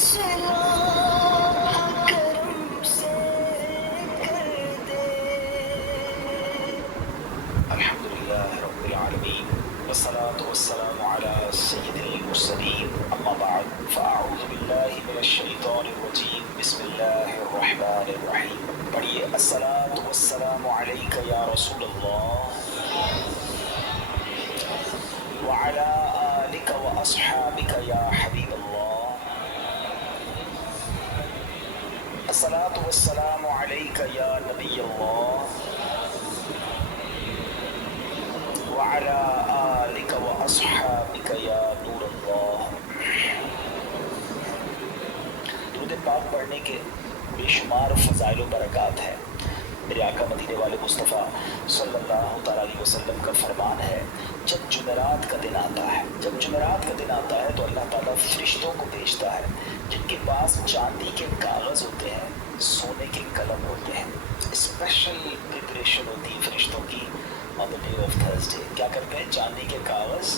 सिला करम से कर दे। अल्हम्दुलिल्लाह रब्बिल आलमीन वस्सलातु वस्सलामु अला सय्यिदिल मुरसलीन अम्मा बअद फअऊज़ु बिल्लाहि मिनश शैतानिर रजीम बिस्मिल्लाहिर रहमानिर रहीम। पढ़िए अस्सलातु वस्सलामु अलैका या रसूलल्लाह व अला आलिका व अस्हाबिका या हबीबल्लाह। अस्सलातु वस्सलामु अलैका या नबियल्लाह व अला आलिका व अस्हाबिका या नूरल्लाह। दुरूद पाक पढ़ने के बेशुमार फ़ज़ाइल व बरक़ात है। मेरे आका मदीने वाले मुस्तफ़ा सल्लल्लाहु तआला अलैहि वसल्लम का फरमान है, जब जुमेरात का दिन आता है, तो अल्लाह ताला फरिश्तों को भेजता है जिनके पास चांदी के कागज़ होते हैं, सोने के कलम होते हैं। स्पेशल प्रिपरेशन होती है फरिश्तों की on the day of Thursday. क्या करते हैं? चांदी के कागज़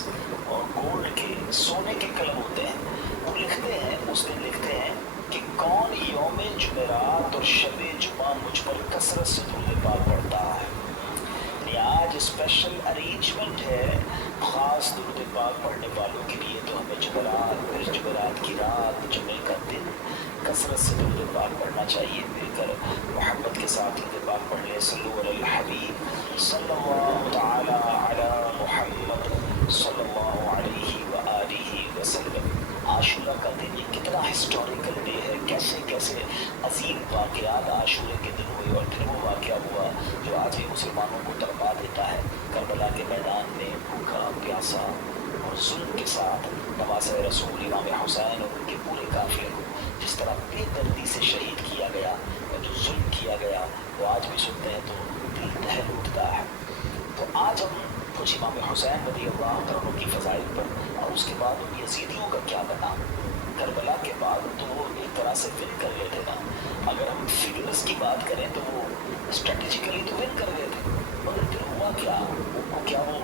और गोल्ड के सोने के कलम होते हैं। वो लिखते हैं, उस दिन लिखते हैं कि कौन यौम जुमेरात और शब जुमा मुझ पर कसरत से दुरूद पाक पढ़ता है। आज स्पेशल अरेंजमेंट है ख़ास दुरूद पाक पढ़ने वालों के लिए। तो हमें जुमेरात, फिर जुमेरात की रात, जुमे का दिन कसरत से दुरूद पाक पढ़ना चाहिए। मिलकर मोहब्बत के साथ दुरूद पाक पढ़ लें। सल्लु अलल हबीब सल्लल्लाहु तआला अला मुहम्मद सल्लल्लाहु अलैहि व आलिहि वसल्लम। आशूरा का दिन ये कितना हिस्टोरिकल डे है। कैसे कैसे अजीम वाक़यात आशूरे के दिन हुए और फिर वो वाक़या हुआ जो आज भी मुसलमानों को तड़पा देता है। करबला के मैदान में भूखा प्यासा और जुल्म के साथ नवाज़े रसूल इमाम हुसैन और उनके पूरे काफ़िले को जिस तरह बेदर्दी से शहीद किया गया और जो जुल्म किया गया वो आज भी सुनते हैं तो दिल दहल उठता है। तो आज हम कुछ इमाम हुसैन रज़ियल्लाहु अन्हु की फ़ज़ाइल पर और उसके बाद उन यज़ीदियों का क्या बना। करबला के बाद तो वो एक तरह से विन कर गए थे ना। अगर हम फिगर्स की बात करें तो वो स्ट्रेटेजिकली तो विन कर गए थे, मगर फिर हुआ क्या? उनको क्या वो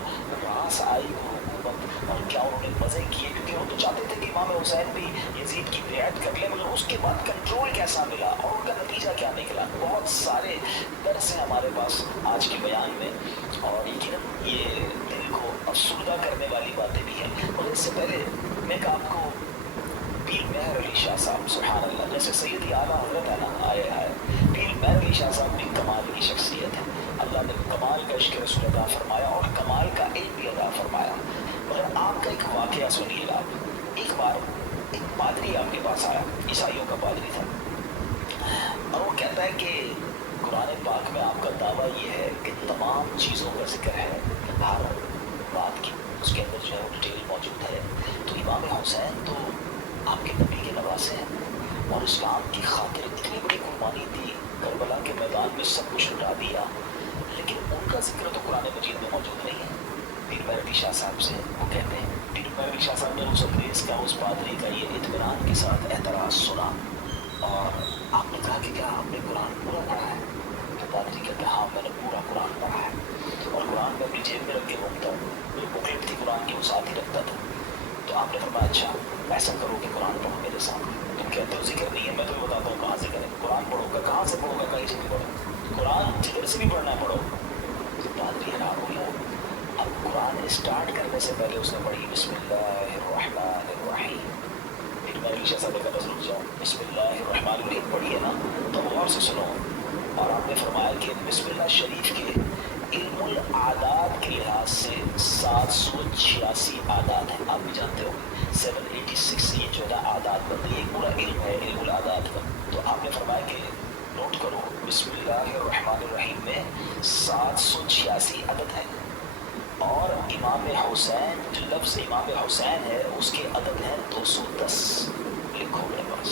रास आई वो हुकूमत और क्या उन्होंने मज़े किए? क्योंकि वो तो चाहते थे कि इमाम हुसैन भी यजीद की बैत कर ले, मगर उसके बाद कंट्रोल कैसा मिला और उनका नतीजा क्या निकला। बहुत सारे दर्स हैं हमारे पास आज के बयान में और यकीनन ये दिल को अफसुर्दा करने वाली बातें भी हैं। और इससे पहले मैं आपको पीर मेहर अली शाह साहब, सुभान अल्लाह, जैसे सैयदी आला हज़रत है ना, आए पीर मेहर अली शाह साहब भी कमाल की शख्सियत है। अल्लाह ने कमाल का इश्क़ रसूल अता फरमाया और कमाल का इल्म भी अता फरमाया। मगर आपका एक वाक़या सुनिएगा। एक बार एक पादरी आपके पास आया, ईसाइयों का पादरी था, और वो कहता है कि कुरान पाक में आपका दावा ये है कि तमाम चीज़ों का जिक्र है, हर बात की उसके अंदर जो है वो डिटेल मौजूद है। तो इमाम हुसैन तो आपके नबी के नवासे हैं और इस्लाम की खातिर इतनी बड़ी कुर्बानी दी, करबला के मैदान में सब कुछ लुटा दिया, लेकिन उनका जिक्र तो कुरान मजीद में मौजूद नहीं है। पीर मेहर अली शाह साहब से वो कहते हैं, पीर मेहर अली शाह साहब ने उस अंग्रेज़ का, उस पादरी का ये इत्मीनान के साथ एतराज़ सुना और आपने कहा कि क्या आपने कुरान पूरा पढ़ा है? तो पादरी कहते हैं, हाँ मैंने पूरा कुरान पढ़ा है और कुरान में अपनी जेब में रख के घूमता हूँ। मेरी बुकलेट थी कुरान की, वो साथ ही रखता था। तो आपने फरमाया, अच्छा ऐसा करो कि कुरान पढ़ो मेरे सामने। तुम कहते हो जिक्र नहीं है, मैं तुम्हें बताता हूँ कहाँ से करें। कुरान पढ़ोगा, कहाँ से पढ़ोगा? कहीं से भी पढ़ो, कुरान जिधर से भी पढ़ना है पढ़ो। तो पादरी हैरान हो गया। अब कुरान स्टार्ट करने से पहले उसने पढ़ी बिस्मिल्लाहिर्रहमानिर्रहीम। फिर मैं ईशा साहब का रुक जाओ, बिस्मिल्लाहिर्रहमानिर्रहीम पढ़िए ना तो गौर से सुनो। और आपने फरमाया कि बिस्मिल्लाह शरीफ के इल्मुल आदात के लिहाज से 786 आदात हैं। आप भी जानते हो 786 ये जो है आदात बनती है, एक पूरा इल्म है इल्मुल आदात का। तो आपने फरमाया कि नोट करो, बिस्मिल्लाहिर्रहमानिर्रहीम में 786 अदद है और इमाम हुसैन जो लफ्ज़ इमाम हुसैन है उसके अदद हैं 210। लिखो मेरे पास,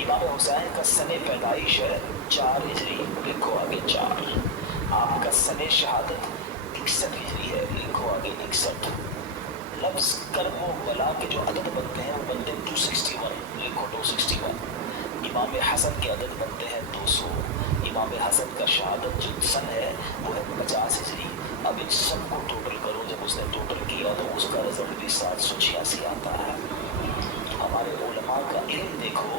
इमाम हुसैन का सने पैदाइश है 4 हिजरी, लिखो आगे 4। आपका सने शहादत 61 हिजरी है, लिखो आगे 61। लफ्ज़ कर्म व बला के जो अदद बनते हैं वो बनते हैं 261, लिखो 261। इमाम हसन के अदद बनते हैं 200। इमाम हसन का शहादत जो सन है वो है 50 हिजरी। अब इन सब को टोटल करो, जब उसने टोटल किया तो उसका रिजल्ट भी 786 आता है। हमारे उलमा का इल्म देखो।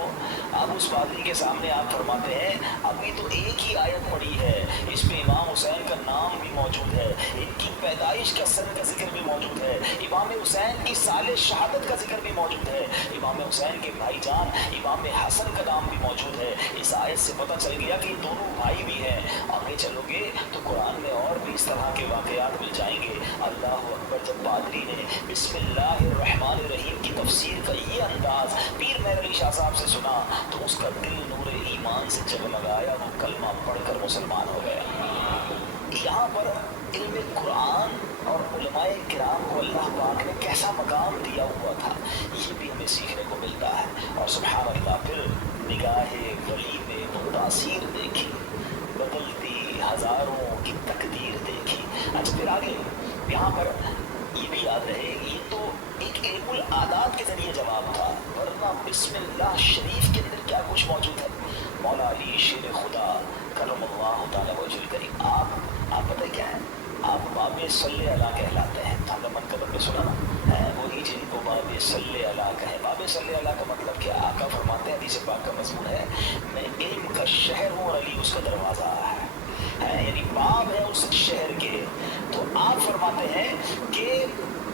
अब उस पादरी के सामने आप फरमाते हैं अभी तो एक ही आयत पड़ी है, इसमें इमाम हुसैन का नाम भी मौजूद है, इनकी पैदाइश का सन का जिक्र भी मौजूद है, इमाम हुसैन की साले शहादत का जिक्र भी मौजूद है, इमाम हुसैन के भाईजान इमाम हसन का नाम भी मौजूद है। इस आयत से पता चल गया कि दोनों भाई भी हैं। आगे चलोगे तो कुरान में और भी इस तरह के वाक़यात मिल जाएंगे। अल्लाह अकबर। जब पादरी ने बिस्मिल्लाहिर्रहमानिर्रहीम की तफसीर का ये अंदाज पीर मेहर अली शाह साहब से सुना तो उसका दिल नूरे ईमान से जगमगाया, वो कलमा पढ़कर मुसलमान हो गया। यहाँ पर इल्म कुरान और उलमाए किराम को अल्लाह पाक ने कैसा मकाम दिया हुआ था, ये भी हमें सीखने को मिलता है। और सुभान अल्लाह, फिर निगाहे वली में वो तासीर देखी, बदलती हजारों की तकदीर देखी। अच्छा, फिर आगे यहाँ पर ये भी याद रहे, ये तो एक इल्मुल आदात के जरिए जवाब था, वरना बिस्मिल्लाह शरीफ के अंदर क्या कुछ मौजूद है। मौला अली शेर खुदा करमल्लाहु ताला वजहुल करीम, आप पता क्या है, आप बाबे सल्ले अला कहलाते हैं। आपने मनकबत में सुना ना है, वही जिनको बाबे सल्ले अला कहे। बाबे सल्ले अला का मतलब क्या? आका फरमाते हैं, हदीस पाक का मजमून है, मैं इल्म का शहर हूँ और अली उसका दरवाज़ा है, यानी बाब है उस शहर के। तो आप फरमाते हैं कि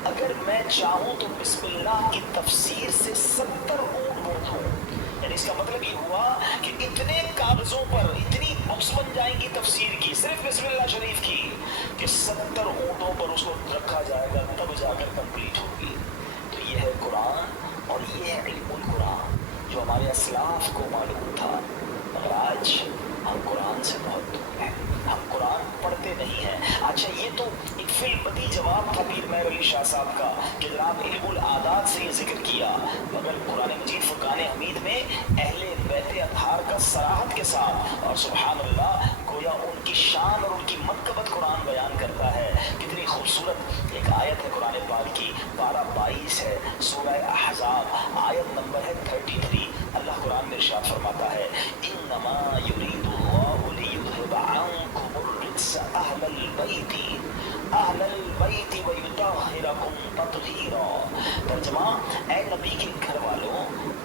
अगर मैं चाहूँ तो बिस्मिल्लाह की तफसीर से 70 ऊँट बोल दूँ। यानी इसका मतलब ये हुआ कि इतने कागजों पर इतनी बुक्स बन जाएंगी तफसीर की, सिर्फ बिस्मिल्लाह शरीफ की, कि 70 ऊँटों पर उसको रखा जाएगा, तब जाकर कंप्लीट होगी। तो ये है कुरान और ये है इल्मुल कुरान जो हमारे असलाफ को मालूम था। मगर आज हम कुरान से बहुत दूर हैं, हम कुरान पढ़ते नहीं हैं। अच्छा, ये तो एक फिल्मती जवाब था पीर मेहर अली शाह साहब का कि जनाब इल्मुल आदात से ये जिक्र किया, मगर कुरान मजीद फुरकान हमीद में अहले बैत अतहार का सराहत के साथ और सुभान अल्लाह गोया उनकी शान और उनकी मनकबत कुरान बयान करता है। कितनी खूबसूरत एक आयत है कुरान पाक की, पारा 22 है, सूरह अहज़ाब, आयत नंबर है 33। अल्लाह कुरान में इरशाद फरमाता है, इन्नमा युरीदुल्लाहु लियुज़हिबा अन्कुमुर रिज्सा अहलल बैति व युतहिरकुम तत्हीरा। तर्जुमा, ऐ नबी के घर वालों,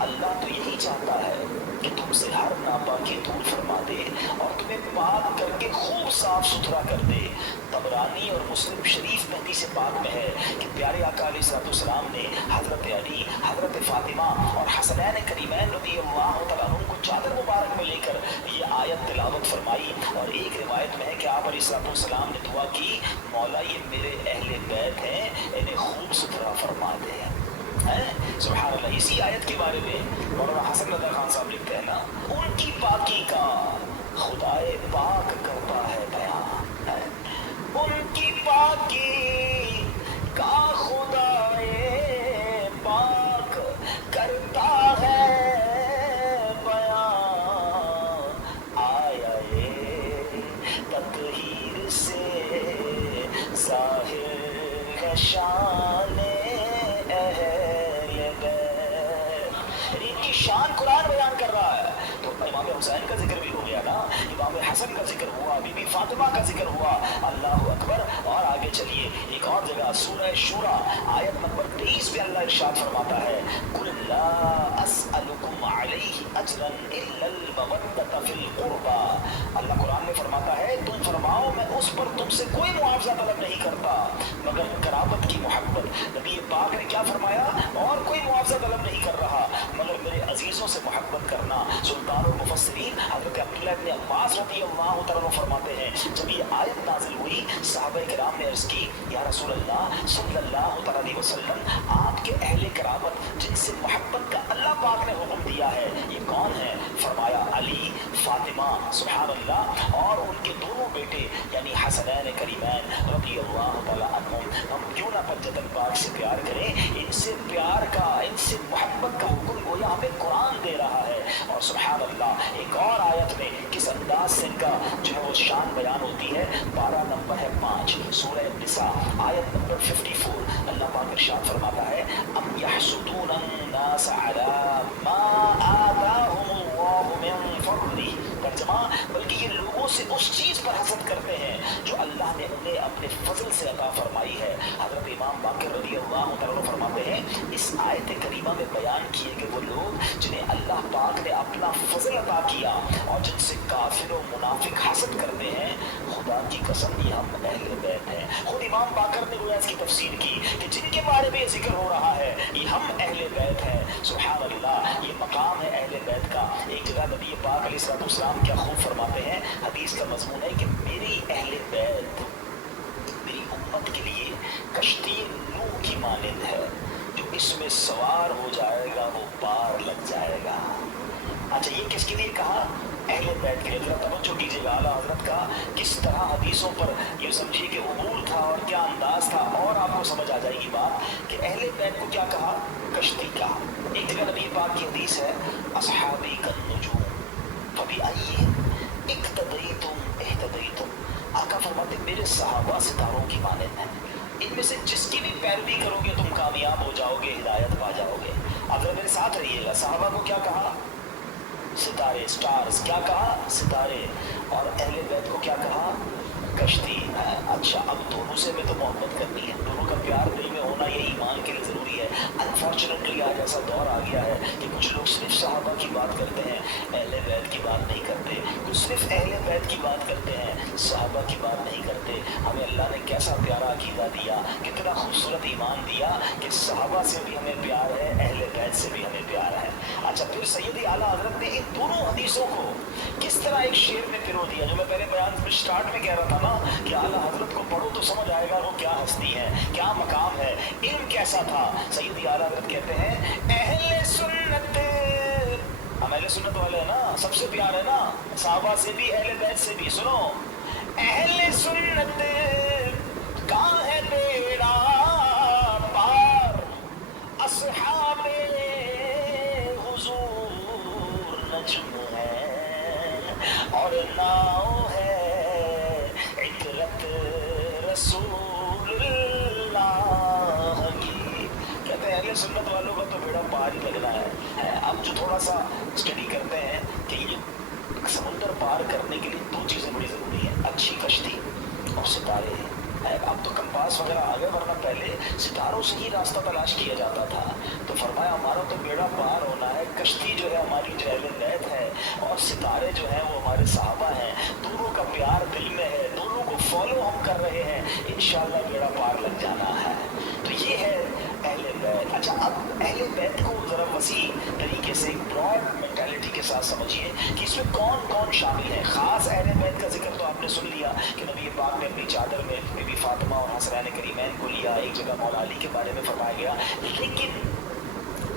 अल्लाह तो यही चाहता है कि तुमसे हर नापाकी दूर फरमा दे और तुम्हें पाक करके खूब साफ सुथरा कर दे। तबरानी और मुस्लिम शरीफ में हदीस पाक में है कि प्यारे आका अलैहिस्सलाम ने हज़रत अली, हज़रत फातिमा और हसनैन करीमैन रज़ियल्लाहु तआला अन्हुम को चादर मुबारक में लेकर ये आयत तिलावत फरमाई। और एक रिवायत में है कि आप अलैहिस्सलाम ने दुआ की, मौला ये मेरे अहले बैत हैं, इन्हें खूब सुथरा फरमा दे। सुभान अल्लाह। इसी आयत के बारे में मौलाना हसन रज़ा खान साहब लिखते हैं ना, उनकी पाकी का खुदाए पाक करता है बयान, उनकी पाकी का खुदाए पाक करता है बयान, आया ये तत्हीर से ज़ाहिर है शान शान कुरान बयान कर रहा है। तो इमाम हुसैन का जिक्र भी हो गया ना, इमाम हसन का जिक्र हुआ, बीबी फातिमा का जिक्र हुआ। अल्लाह अकबर। और आगे चलिए एक और जगह सूरह शूरा आयत नंबर 23 पे अल्लाह इरशाद फरमाता है, कुल ला अस्अलुकुम अलैहि अजरन इल्लल मवद्दत फिल कुर्बा। अल्लाह कुरान में फरमाता है, तुम फरमाओ मैं उस पर तुमसे कोई मुआवजा तलब नहीं करता मगर कराबत की मोहब्बत। नबी पाक ने क्या फरमाया, और कोई मुआवजा तलब नहीं कर रहा मगर मेरे अजीजों से मोहब्बत करना। सुल्तानुल मुफस्सिरीन हज़रत अब्दुल्लाह इब्न अब्बास रज़ियल्लाहु तआला फरमाते हैं, जब ये आयत नाज़िल हुई सहाबाए किराम ने अर्ज़ की, या रसूल अल्लाह सल्लल्लाहु तआला अलैहि वसल्लम, आपके अहले कराबत जिनसे मोहब्बत का अल्लाह पाक ने हुक्म दिया है ये कौन है? फरमाया अली, फातिमा, सुभान अल्लाह, और उनके दोनों बेटे यानी हसनैन करीमैन रज़ियल्लाहु तआला अन्हुम। हम क्यों ना पंजतन पाक से प्यार करें, इनसे प्यार का, इनसे मोहब्बत का हुक्म गोया हमें कुरान दे रहा है। और सुभान अल्लाह, एक और आयत में किस अंदाज से इनका जो है वो शान बयान होती है। पारा नंबर है 5, सूरह निसा, आयत नंबर 54। अल्लाह पाक इरशाद फरमाता है, अम यहसुदून अन्नास अला मा आताहुमुल्लाहु मिन फज़ली। तर्जुमा, बल्कि ये लोगों से उस चीज़ पर हसद करते हैं जो अल्लाह ने उन्हें अपने फजल से अता फरमाई है। हज़रत इमाम बाक़िर रज़ियल्लाहु अल्लाह तआला फरमाते हैं इस आयत करीमा में बयान किए कि वो लोग जिन्हें अल्लाह पाक ने अपना फजल अता किया और जिनसे काफिर और मुनाफिक हसद करते हैं, खुदा की कसम ये हम अहले बैत हैं। खुद इमाम बाकर ने गोया इसकी तफसीर की कि जिनके बारे में जिक्र हो रहा है ये हम अहले बैत हैं। सुभान अल्लाह, ये मकाम है अहले बैत का। एक जगह नबी पाक अलैहिस्सलाम क्या खूब फरमाते हैं, हदीस का मजमून है कि मेरी अहले बैत मेरी उम्मत के लिए कश्ती नूह की मानिंद है, जो इसमें सवार हो जाएगा वो पार लग जाएगा। अच्छा, ये किसके लिए कहा? अहले बैत के लिए। जरा तवज्जो कीजिएगा आला हजरत का किस तरह हदीसों पर ये समझिए कि उमूर था और क्या अंदाज था, और आपको समझ आ जाएगी बात कि अहले बैत को क्या कहा? कश्ती का। एक जगह नबी पाक की हदीस है, असहाबी कन्नुजूम फबिअय्यिहिम इक्तदयतुम इह्तदयतुम। आका फरमाते मेरे सहाबा सितारों की मानिंद हैं, इनमें से जिसकी भी पैरवी करोगे तुम कामयाब हो जाओगे, हिदायत पा जाओगे। अब जरा मेरे साथ रहिएगा। सहाबा को क्या कहा? सितारे, स्टार्स। क्या कहा? सितारे। और अहले बैत को क्या कहा? कश्ती। अच्छा, अब दोनों से हमें तो मोहब्बत करनी है, दोनों का प्यार दिल में होना ये ईमान के लिए ज़रूरी है। अनफॉर्चुनेटली आज ऐसा दौर आ गया है कि कुछ लोग सिर्फ सहाबा की बात करते हैं, अहले बैत की बात नहीं करते। कुछ सिर्फ अहले बैत की बात करते हैं, सहाबा की बात नहीं करते। हमें अल्लाह ने कैसा प्यारा अकीदा दिया, कितना खूबसूरत ईमान दिया कि सहाबा से भी हमें प्यार है, अहले बैत से भी हमें प्यार है। अच्छा, फिर सैयदी आला हज़रत ने इन दोनों हदीसों को किस तरह एक शेर में पिरो दिया। जो मैं पहले बयान में स्टार्ट में कह रहा था ना कि आला हज़रत को पढ़ो तो समझ आएगा वो क्या हस्ती है, क्या मकाम है, इल्म कैसा था। सैयदी आला हज़रत कहते हैं अहले सुन्नत, हम अहले सुन्नत वाले हैं ना, सबसे प्यार है ना, सहाबा से भी अहले बैत से भी। सुनो, अहले सुन्नत का है बेड़ा पार, असहाबे हुजूर नज्म है और नाव है इतरत रसूलुल्लाह की। कहते हैं अहले सुन्नत वालों का तो बेड़ा पार ही लगना है। अब जो थोड़ा सा स्टडी करते हैं कि ये समुद्र पार करने के लिए दो चीज़ें बड़ी ज़रूरी है, अच्छी कश्ती और सितारे हैं। अब तो कंपास वगैरह आ गए, वरना पहले सितारों से ही रास्ता तलाश किया जाता था। तो फरमाया हमारा तो बेड़ा पार होना है, कश्ती जो है हमारी जो अहले बैत है और सितारे जो हैं वो हमारे सहाबा हैं, दोनों का प्यार दिल में है, दोनों को फॉलो हम कर रहे हैं, इंशाअल्लाह बेड़ा पार लग जाना है। तो ये है अहले बैत। अच्छा, अब अहले बैत को ज़रा वसी तरीके से ब्रॉड मेंटालिटी के साथ समझिए कि इसमें कौन कौन शामिल है। ख़ास अहले बैत का जिक्र तो आपने सुन लिया कि नबी पाक ने अपनी चादर में बीबी फातिमा और हसनैन करीमैन को लिया, एक जगह मौला अली के बारे में फरमाया गया। लेकिन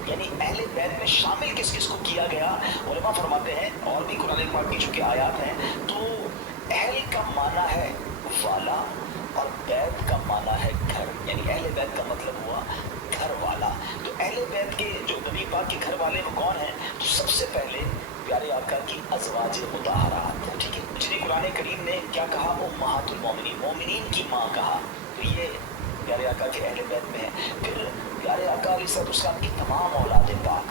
यानी अहले बैत में शामिल किस किस को किया गया, उलमा फरमाते हैं, और भी कुरान पाक की चूँकि आयात हैं, तो अहल का माना है वाला और बैत का माना है घर। यानी अहले बैत का मतलब हुआ घर वाला। तो अहले बैत के जो नबी पाक के घर वाले वो कौन हैं? तो सबसे पहले प्यारे आका की अज़वाज मुताहरात, ठीक है, जिन्हें कुरान करीम ने क्या कहा? उम्महातुल मोमिनीन, मोमिनीन की माँ कहा। तो ये प्यारे आका के अहले बैत में है। फिर प्यारे आका अलैहिस्सलाम की तमाम औलाद पाक,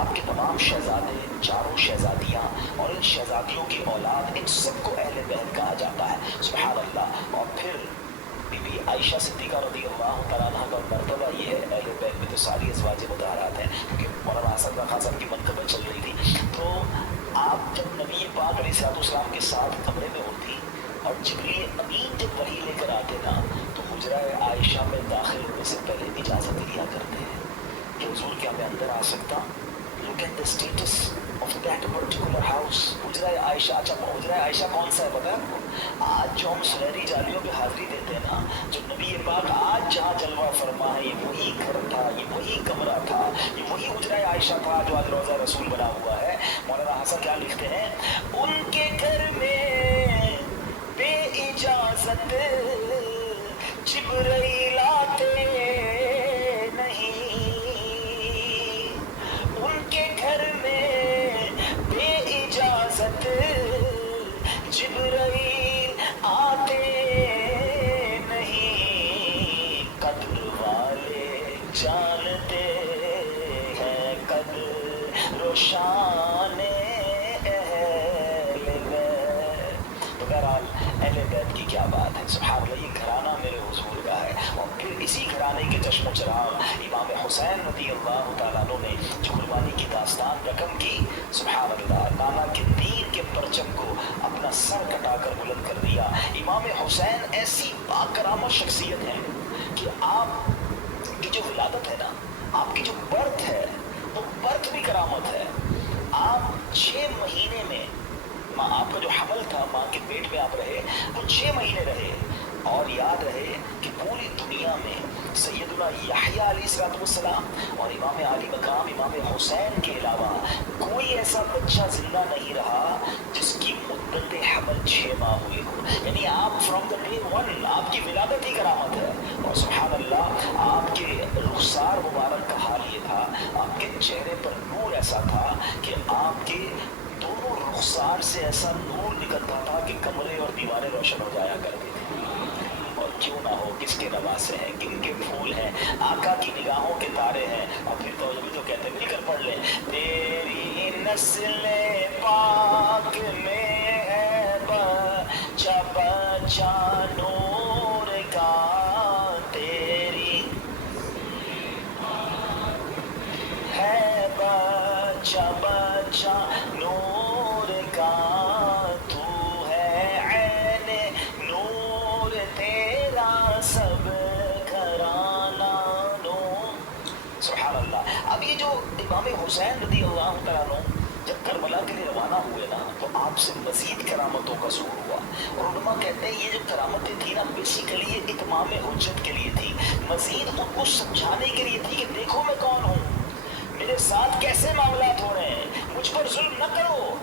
आपके तमाम शहजादे, चारों शहजादियाँ और इन शहजादियों की औलाद, इन सबको अहले बैत कहा जाता है। सुभान अल्लाह। और फिर बीबी आयशा सिद्दीक़ा रज़ियल्लाहु तआला अन्हा का मर्तबा ये है। अहले बैत में तो सारी अज़वाज मुताहरात हैं, क्योंकि मौलाना हसन रज़ा खान साहब की मनक़बत चल रही थी। तो आप जब नबी पाक अलैहिस्सलाम के साथ कमरे में होती और जिब्रील अमीन जब वही लेकर आते ना, तो हुजरा आयशा में दाखिल होने से पहले इजाज़त लिया करते हैं कि हुजूर क्या मैं अंदर आ सकता? Look at the status of that particular house. हुजरा Ayesha. अच्छा, हुजरा आयशा कौन सा है पता है आपको? आज जो हम सुनहरी जालियों पे हाजिरी देते हैं ना, जो नबी पाक आज जहाँ जलवा फरमा है, ये वही घर था, ये वही कमरा था, ये वही हुजरा आयशा था जो आज रोज़ा रसूल बना हुआ है। मौलाना हसन क्या लिखते हैं? उनके घर में बेइजाज़त जिब्रील आते नहीं, उनके घर में बेइजाज़त जिब्रील आते नहीं, कद्र वाले जानते हैं कद्र रोशाने अहले बैत। तो बहरहाल अहले बैत की क्या बात है। सुभान अल्लाह, ये घराना मेरे हुजूर का है। और پھر اسی گھرانے کے چشم و چراغ امام حسین رضی اللہ تعالیٰ عنہ نے جو قربانی کی داستان رقم کی، سبحان اللہ، نانا کے دین کے پرچم کو اپنا سر کٹا کر بلند کر دیا۔ امام حسین ایسی باکرامت شخصیت ہے کہ آپ کی جو ولادت ہے نا، آپ کی جو برتھ ہے، وہ برتھ بھی کرامت ہے۔ آپ 6 مہینے میں آپ کا جو حمل تھا، ماں کے پیٹ میں آپ رہے، وہ 6 مہینے رہے، اور یاد رہے کہ پوری دنیا میں سیدنا یحییٰ علیہ السلام اور امام علی مقام امام حسین کے علاوہ کوئی ایسا بچہ زندہ نہیں رہا جس کی مدت حمل 6 ماہ ہوئی ہو۔ یعنی آپ فرام دا ڈے 1 آپ کی ولادت ہی کرامت ہے۔ اور سبحان اللہ، آپ کے رخسار مبارک کا حال یہ تھا، آپ کے چہرے پر نور ایسا تھا کہ آپ کے دونوں رخسار سے ایسا نور نکلتا تھا کہ کمرے اور دیواریں روشن ہو جایا کرتی تھی۔ اور کیوں نہ ہو، کس کے نواسے ہیں، کن کے پھول ہیں، آقا کی نگاہوں کے تارے ہیں۔ اور پھر تو یہ تو کہتے ہیں، مل کر پڑھ لیں، تیری نسل پاک میں ہے بچہ بچہ نور کا، تیری ہے بچہ بچہ نور کا، تو ہے عین نور تیرا سب گھرانہ نور۔ سبحان اللہ۔ اب یہ جو امام حسین رضی اللہ تعالیٰ عنہ جب کربلا کے لیے روانہ ہوئے نا، تو آپ سے مزید کرامتوں کا ظہور ہوا، اور علماء کہتے ہیں یہ جو کرامتیں تھی نا، بیسیکلی یہ اتمام حجت کے لیے تھی، مزید ان کو سمجھانے کے لیے تھی کہ دیکھو میں کون ہوں، میرے ساتھ کیسے معاملات ہو رہے ہیں، مجھ پر ظلم نہ کرو۔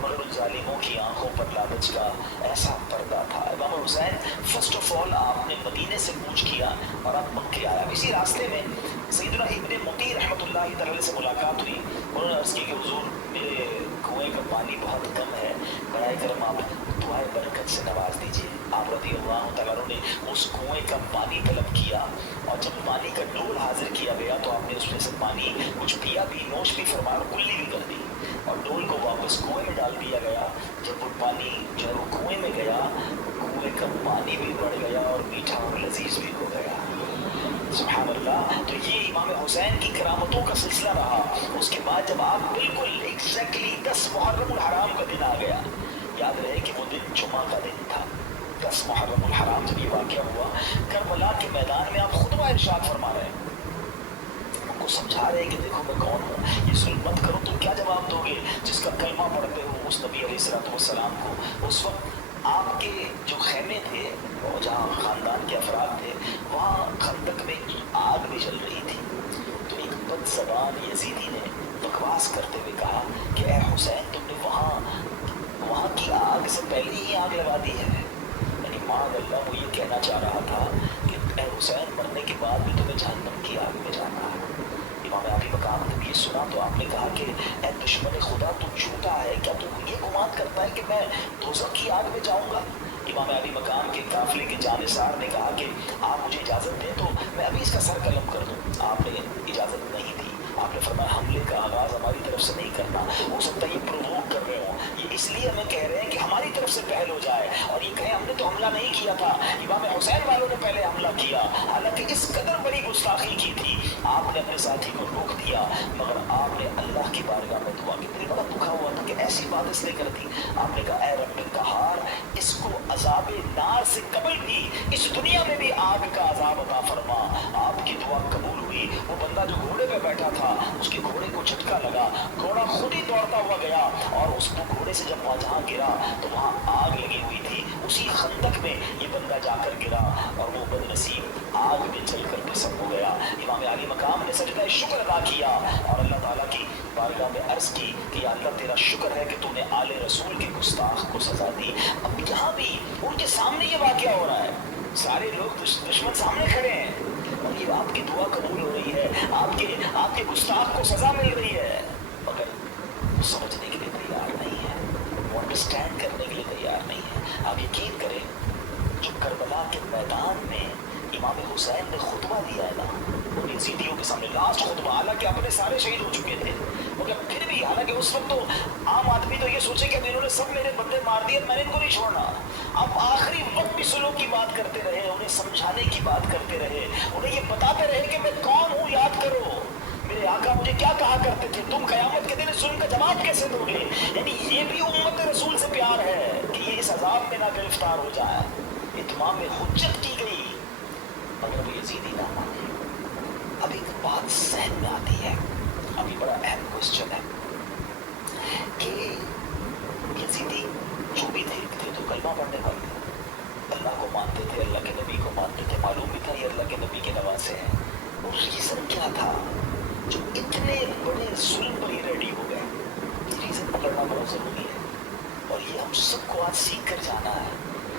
مگر ان ظالموں کی آنکھوں پر لالچ کا ایسا پردہ تھا۔ امام حسین فرسٹ آف آل آپ نے مدینے سے کوچ کیا اور آپ مکے آیا۔ اسی راستے میں سیدنا ابن مطیع رحمۃ اللہ تعالی سے ملاقات ہوئی۔ انہوں نے عرض کی کہ حضور، میرے کنویں کا پانی بہت کم ہے، برائے کرم آپ دعائے برکت سے نواز دیجیے۔ آپ رضی اللہ تعالیٰ نے اس کنویں کا پانی طلب کیا، اور جب پانی کا ڈول حاضر کیا گیا تو آپ نے اس میں سے پانی کچھ پیا بھی، نوش بھی فرمایا اور کلی بھی کر دی، اور ڈول کو واپس کنویں میں ڈال دیا گیا۔ جب وہ پانی جو ہے وہ کنویں میں گیا، کنویں کا پانی بھی بڑھ گیا اور میٹھا اور لذیذ بھی ہو گیا۔ سبحان اللہ۔ تو یہ امام حسین کی کرامتوں کا سلسلہ رہا۔ اس کے بعد جب آپ بالکل ایگزیکٹلی 10 محرم الحرام کا دن آ گیا، یاد رہے کہ وہ دن جمعہ کا دن تھا، 10 محرم الحرام جب یہ واقعہ ہوا، کربلا کے میدان میں آپ خطبہ ارشاد فرما رہے ہیں، ان کو سمجھا رہے ہیں کہ دیکھو میں کون ہوں، یہ ظلم مت کرو۔ تو کیا جواب دو گے جس کا کلمہ پڑھتے ہو اس نبی علیہ السلام کو؟ اس وقت آپ کے جو خیمے تھے، اور جہاں خاندان کے افراد تھے، وہاں خندق میں آگ بھی جل رہی تھی۔ تو ایک بد زبان یزیدی نے بکواس کرتے ہوئے کہا کہ اے حسین، تم نے وہاں کی آگ سے پہلے ہی آگ لگا دی ہے۔ یعنی معاذ اللہ، وہ یہ کہنا چاہ رہا تھا کہ اے حسین، مرنے کے بعد بھی تمہیں جہنم کی آگ میں جانا ہے۔ امام علی مقام نے یہ سنا تو آپ نے کہا کہ اے دشمن خدا، تو جھوٹا ہے، کیا تو یہ گمان کرتا ہے کہ میں دوزخ کی آگ میں جاؤں گا؟ امام علی مقام کے قافلے کے جانثار نے کہا کہ آپ مجھے اجازت دیں تو میں ابھی اس کا سر قلم کر دوں۔ آپ نے اجازت نہیں دی۔ آپ نے فرمایا حملے کا آغاز ہماری طرف سے نہیں کرنا، ہو سکتا ہے یہ پرووک کر رہے ہوں، یہ اس لیے ہمیں کہہ رہے ہیں کہ ہماری طرف سے پہل ہو جائے، اور یہ کہیں ہم نے تو حملہ نہیں کیا تھا، امام حسین والوں نے پہلے حملہ کیا۔ حالانکہ اس قدر بڑی گستاخی کی تھی، آپ نے اپنے ساتھی کو روک دیا، مگر آپ نے اللہ کی بارگاہ میں دعا کی۔ دل بڑا دکھا ہوا تھا کہ ایسی بات اس نے کر دی۔ آپ نے کہا اے رب قہار، اس کو عذاب نار سے قبل بھی اس دنیا میں بھی آگ کا عذاب عطا فرما۔ آپ کی دعا قبول ہوئی۔ وہ بندہ جو گھوڑے پہ بیٹھا تھا، اس کے گھوڑے کو جھٹکا لگا، گھوڑا خود ہی دوڑتا ہوا گیا، اور اس کو گھوڑے سے جب جہاں گرا تو وہاں آگ لگی ہوئی تھی۔ اسی خندق میں یہ بندہ جا کر گرا، اور وہ بد نصیب آگ میں جل کر پسند ہو گیا۔ امام علی مقام نے سجدہ شکر ادا کیا اور اللہ تعالیٰ کی بارگاہ میں عرض کی کہ یا اللہ، تیرا شکر ہے کہ تو نے آل رسول کے گستاخ کو سزا دی۔ اب یہاں بھی ان کے سامنے یہ واقعہ ہو رہا ہے، سارے لوگ دشمن سامنے کھڑے ہیں، اور یہ آپ کی دعا قبول ہو رہی ہے، آپ کے گستاخ کو سزا مل رہی ہے، مگر وہ سمجھنے کے لیے تیار نہیں ہے، وہ انڈرسٹینڈ کرنے کے لیے تیار نہیں ہے۔ آپ یقین کریں، جو کربلا کے میدان میں امام حسین نے خطبہ دیا ہے نا، ان یزیدیوں کے سامنے لاسٹ خطبہ، حالانکہ اپنے سارے شہید ہو چکے تھے، مگر پھر بھی حالانکہ उस वक्त तो आम आदमी तो ये सोचे कि इन्होंने सब मेरे बंदे मार दिए, मैंने इनको नहीं छोड़ना। अब आखिरी वक्त भी सुलूक की बात करते रहे, उन्हें समझाने की बात करते रहे, उन्हें ये बताते रहे कि मैं कौन हूँ, याद करो मेरे आका मुझे क्या कहा करते थे, तुम कयामत के दिन इस जुल्म का जवाब कैसे दोगे। यानी ये भी उम्मत रसूल से प्यार है कि ये इस अजाब में ना गिरफ्तार हो जाए। इत्माम में हुज्जत की गई मगर वो यजीदी ना माने। अब एक बात सहन में आती है, अभी बड़ा अहम क्वेश्चन है कि यजीदी जो भी थे तो कलमा पढ़ने वाले थे, अल्लाह को मानते थे, अल्लाह के नबी को मानते थे, मालूम भी था ये अल्लाह के नबी के नवासे हैं। और रीज़न क्या था जो इतने बड़े जुल्म पर ही रेडी हो गए? रीज़न पकड़ना बहुत ज़रूरी है और ये हम सबको आज सीख कर जाना है।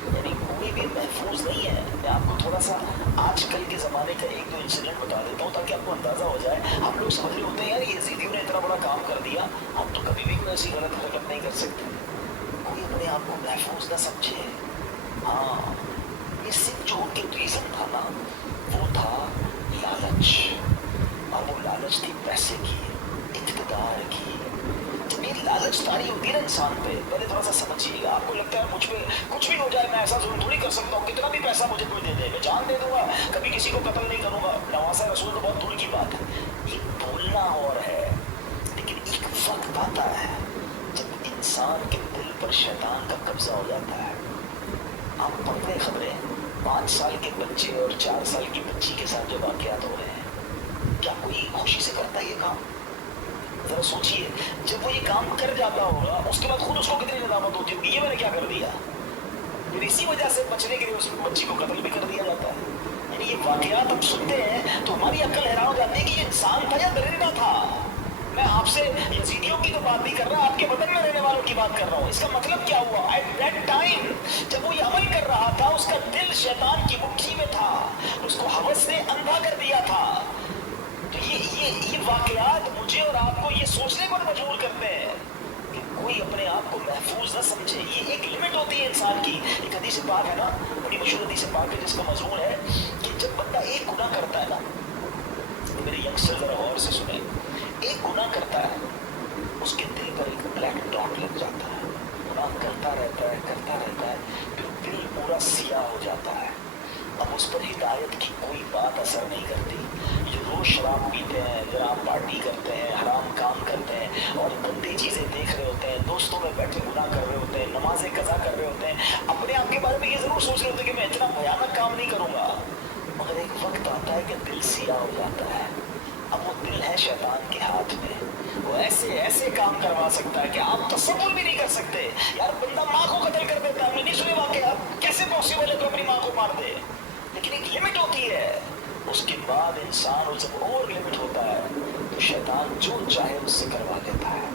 यानी कोई भी महफूज नहीं है। मैं आपको थोड़ा सा आजकल के ज़माने का एक दो इंसिडेंट बता देता हूँ ताकि आपको अंदाज़ा हो जाए। हम लोग समझ रहे होते हैं यार यजीदियों ने इतना बड़ा काम कर दिया, हम तो कभी भी कोई ऐसी गलत हरकत नहीं कर सकते। कोई अपने आप को महफूज ना समझे। हाँ, ये सिर्फ जो उनके रीज़न था ना वो था लालच, और वो लालच थी पैसे की, इक़्तिदार की। जब ये लालच तारी होती है ना इंसान पे, पहले थोड़ा सा समझिएगा। आपको लगता है मुझ पे कुछ भी हो जाए मैं ऐसा जुल्म थोड़ी कर सकता हूँ, कितना भी पैसा मुझे कोई दे दे मैं जान दे दूंगा, कभी किसी को कत्ल नहीं करूँगा। नवासा रसूल तो बहुत दूर की बात है। ये बोलना और है, लेकिन एक वक्त आता है जब इंसान के दिल पर शैतान का कब्जा हो जाता है। आप पढ़ते खबरें 5 साल के बच्चे और 4 साल की बच्ची के साथ जो वाक़यात हो रहे हैं, क्या कोई खुशी से करता है ये काम? जरा सोचिए, जब वो ये काम कर जाता होगा उसके बाद खुद उसको कितनी नदामत होती होगी, ये मैंने क्या कर दिया। फिर इसी वजह से बचने के लिए उस बच्ची को कत्ल भी कर दिया जाता है। यानी ये वाक़यात हम सुनते हैं तो हमारी अक्ल हैरान हो जाती है कि ये इंसान था या दरिंदा था। मैं आपसे यजीदियों की तो बात नहीं कर रहा, आपके वतन में रहने वालों की बात कर रहा हूँ। इसका मतलब क्या हुआ? एट दैट टाइम जब वो ये अमल कर रहा था उसका दिल शैतान की मुट्ठी में था, उसको हवस ने अंधा कर दिया था। तो ये वाक़यात मुझे और आपको ये सोचने को मजबूर करते हैं कि कोई अपने आप को महफूज न समझे। ये एक लिमिट होती है इंसान की। एक हदीस पाक है ना, बड़ी मशहूर हदीस पाक है जिसका मजमून है कि जब बंदा एक गुनाह करता है ना, तो मेरे यंगस्टर जरा गौर से सुने, एक गुनाह करता है उसके दिल पर एक ब्लैक डॉट लग जाता है, गुनाह करता रहता है, फिर दिल पूरा सियाह हो जाता है। अब उस पर हिदायत की कोई बात असर नहीं करती। जो रोज शराब पीते हैं, हराम पार्टी करते हैं, हराम काम करते हैं और गंदी चीज़ें देख रहे होते हैं, दोस्तों में बैठे गुनाह कर रहे होते हैं, नमाजें कज़ा कर रहे होते हैं, अपने आप के बारे में ये ज़रूर सोच रहे होते हैं कि मैं इतना भयानक काम नहीं करूँगा। मगर एक वक्त आता है कि दिल सियाह हो जाता है। अब वो दिल है शैतान के हाथ में, वो ऐसे ऐसे काम करवा सकता है कि आप तसव्वुर भी नहीं कर सकते। यार बंदा माँ को कत्ल कर देता है, हमने नहीं सुने वाक़या, कैसे पॉसिबल है तो अपनी माँ को मार दे। लेकिन एक लिमिट होती है, उसके बाद इंसान और जब और लिमिट होता है तो शैतान जो चाहे उससे करवा लेता है।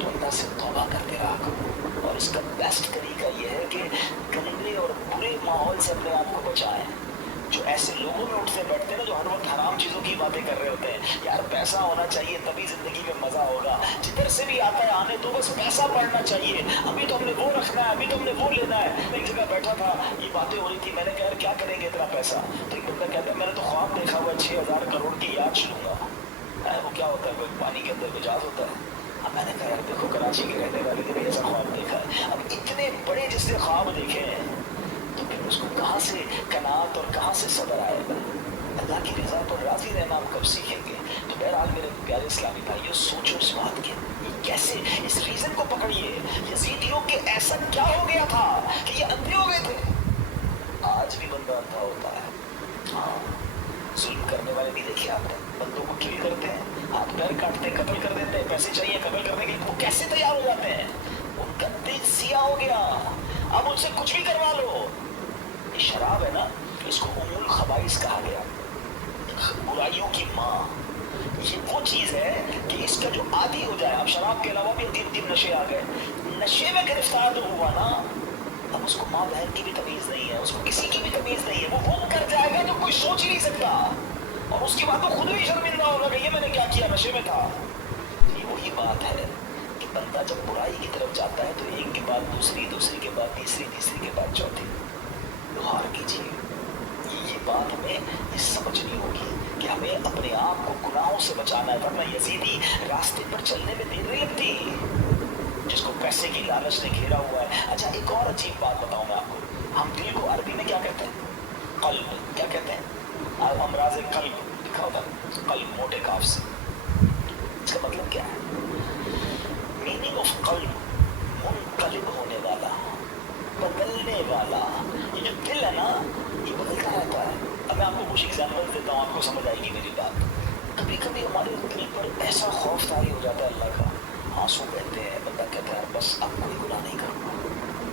तो अल्लाह से तौबा करते रहा करो। और इसका बेस्ट तरीका यह है कि गंदे और बुरे माहौल से अपने आप को बचाएं। जो ऐसे लोगों में उठते बैठते हैं ना, जो हर वक्त हराम चीज़ों की बातें कर रहे होते हैं, यार पैसा होना चाहिए तभी ज़िंदगी में मज़ा होगा, जिधर से भी आता है आने तो बस पैसा बढ़ना चाहिए, अभी तो हमने वो रखना है, अभी तो हमने वो लेना है। मैं एक जगह बैठा था, ये बातें हो रही थी, मैंने कहा यार क्या करेंगे इतना पैसा? तो एक बंदा कहता है मैंने तो ख्वाब देखा हुआ 6000 करोड़ की याद लूँगा। वो क्या होता है, कोई पानी के अंदर जहाज होता है। अब मैंने कहा यार देखो कराची के रहने वाले ने भी ऐसा ख्वाब देखा है। अब इतने बड़े जिसने ख्वाब देखे हैं तो फिर उसको कहाँ से कनात और कहाँ से सब्र आएगा? अल्लाह की रज़ा पर राज़ी रहना हम कब सीखेंगे? तो बहरहाल मेरे प्यारे इस्लामी भाइयों, सोचो इस बात के, ये कैसे, इस रीज़न को पकड़िए। यजीदियों के ऐसा क्या हो गया था कि ये अंधे हो गए थे? आज भी बंदा अंधा होता है। हाँ, जुल्म करने वाले भी देखिए आपने, बंदों को किल करते हैं, हाथ पैर काटते हैं, कत्ल कर देते हैं, पैसे चाहिए कत्ल करने के लिए, वो कैसे तैयार हो जाते हैं? उनका दिल सिया हो गया, अब उनसे कुछ भी करवा लो। ये शराब है ना, इसको उमुल खबाइस कहा गया, बुराइयों की माँ। ये वो चीज़ है कि इसका जो आदी हो जाए, अब शराब के अलावा भी दिन नशे आ गए, नशे में गिरफ्तार जो हुआ ना, अब उसको माँ बहन की भी तमीज़ नहीं है, उसको किसी की भी तमीज़ नहीं है। वो कर जाएगा तो कोई सोच ही नहीं सकता, और उसके बाद वो खुद भी शर्मिंदा होगा कि ये मैंने क्या किया, नशे में था। ये वही बात है कि बंदा जब बुराई की तरफ जाता है तो एक के बाद दूसरी, दूसरी के बाद तीसरी, तीसरी के बाद चौथी। हार कीजिए, ये बात हमें ये समझनी होगी कि हमें अपने आप को गुनाहों से बचाना है, वरना यजीदी रास्ते पर चलने में देर नहीं लगती, जिसको पैसे की लालच ने घेरा हुआ है। अच्छा, एक और अजीब बात बताऊं मैं आपको, हम दिल को अरबी में क्या कहते हैं? कल्ब। क्या कहते हैं? अमराज कल्ब लिखा होता है, कल्ब मोटे काफ से। इसका मतलब क्या है? मीनिंग ऑफ कल्ब, मुनकलिब होने वाला, बदलने वाला। ये जो दिल है ना, ये बदलता रहता है। अब मैं आपको कुछ एग्जाम्पल देता हूँ, आपको समझ आएगी मेरी बात। कभी कभी हमारे दिल पर ऐसा खौफ तारी हो जाता है अल्लाह का, आंसू बहते हैं, बंदा कहता है बस अब कोई गुनाह नहीं करूँगा।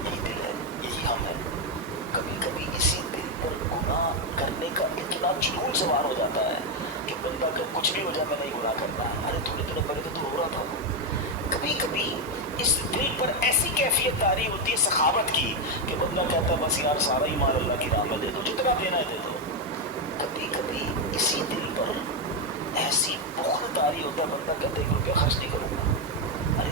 यही दिल है, यही हम है। कभी कभी इसी दिल पर गुनाह करने का इतना जुनून सवार हो जाता है कि बंदा का कुछ भी हो जाए, मैं नहीं गुनाह करना। अरे थोड़े दिनों पहले तो हो रहा था। कभी कभी इस दिल पर ऐसी कैफियत तारी होती है सखावत की कि बंदा कहता है बस यार सारा ही माल अल्लाह की राह में दे दो, जितना देना है दे दो। कभी कभी इसी दिल पर ऐसी बुख्ल तारी होता है, बंदा कहता है 1 रुपया खर्च नहीं करूँगा। अरे